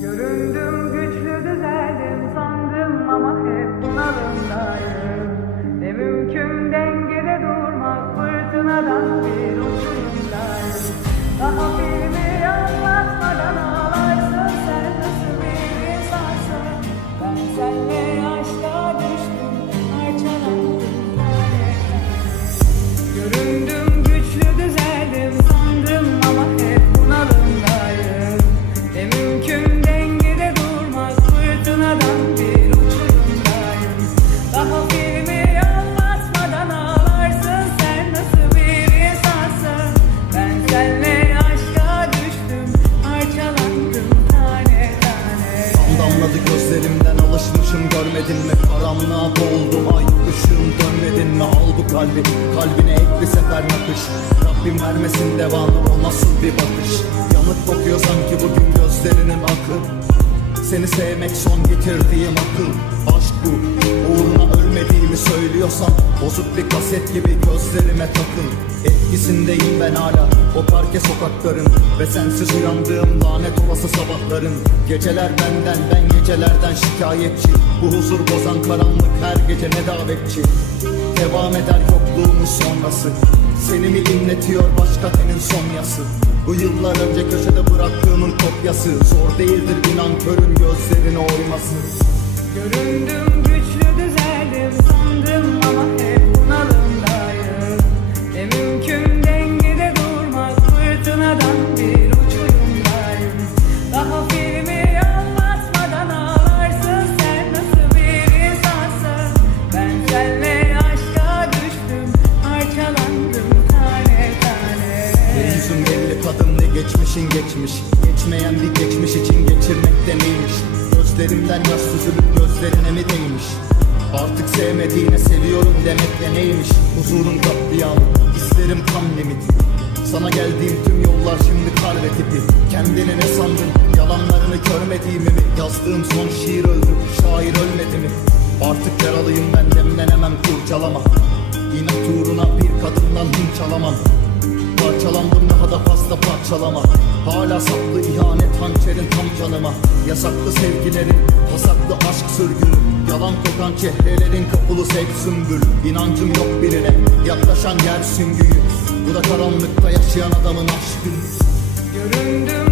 Göründüm güçlü düzeldim Damladı gözlerimden alışmışım görmedin mi? Karanlığa boğuldum ay ışığım dönmedin mi? Al bu kalbi kalbine ek bir sefer nakış. Rabbim vermesin devamı o nasıl bir bakış? Yanık bakıyor sanki bugün gözlerinin akı Seni sevmek son getirdiğim akıl. Aşk bu. Uğruna ölmediğimi söylüyorsam Bozuk bir kaset gibi gözlerime takıl. Etkisindeyim ben hala. O parke sokakların Ve sensiz uyandığım lanet olası sabahların. Geceler benden ben gecelerden şikayetçi. Bu huzur bozan karanlık her gece ne davetçi Devam eder yokluğumuz sonrası. Seni mi inletiyor başka tenin sonyası Bu yıllar önce köşede bıraktığımın kopyası. Zor değildir inan körün gözlerine oyması. Göründüm geçmişin geçmiş Geçmeyen bir geçmiş için geçirmek de neymiş Gözlerimden yaş süzülüp gözlerine mi değmiş. Artık sevmediğine seviyorum demek de neymiş? Huzurun katliamı, hislerim kan limiti Sana geldiğim tüm yollar şimdi kar ve tipi. Kendini ne sandın, yalanlarını görmediğimi mi? Yazdığım son şiir öldü, şair ölmedi mi? Artık yaralıyım ben demlenemem kurcalama İnat uğruna bir kadından hinç alamam Parçalandım daha da fazla parçalama. Hala saklı ihanet hançerin tam canıma. Yasaklı sevgilerin pasaklı aşk sürgünü. Yalan kokan çehrelerin kapılı sevk sümbül İnancım yok birine yaklaşan yer süngüyü. Bu da karanlıkta yaşayan adamın aşkı. Göründüm